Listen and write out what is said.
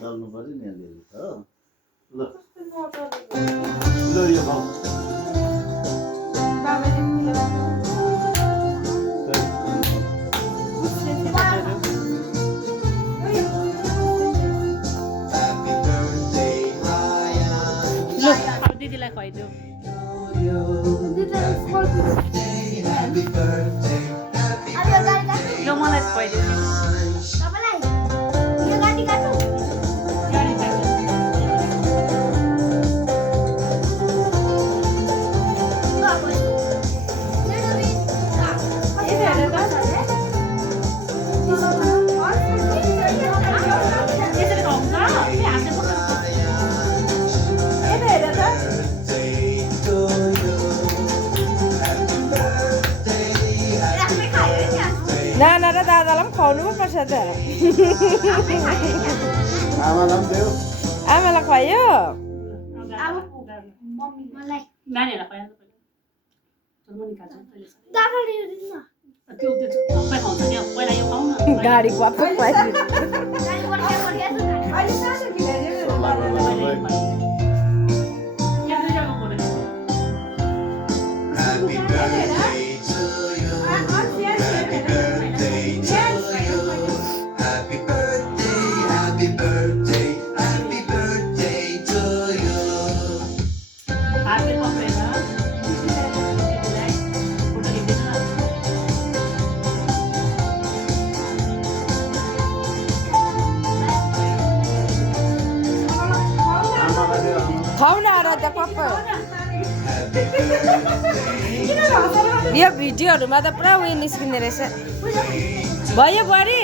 चल्नु पर्यो नि अलिअलि त हो ल ल यो खाऊ दिदीलाई खुवाइदियो ल मलाई खुवाइदियो नाना र दादालाई पनि खुवाउनु पो पर्छ त आमालाई पनि दियो आमालाई खुवायो नानीहरूलाई खुवाइहाल्नु पर्यो म निकाल्छु त्यो सबै खुवाउँछ नि पहिला यो खाऊ न गाडी वापस खुवाइदियो खाऊ न आराध्या पप्पा यो भिडियोहरूमा त पुरा उयो निस्किने रहेछ भयो बुहारी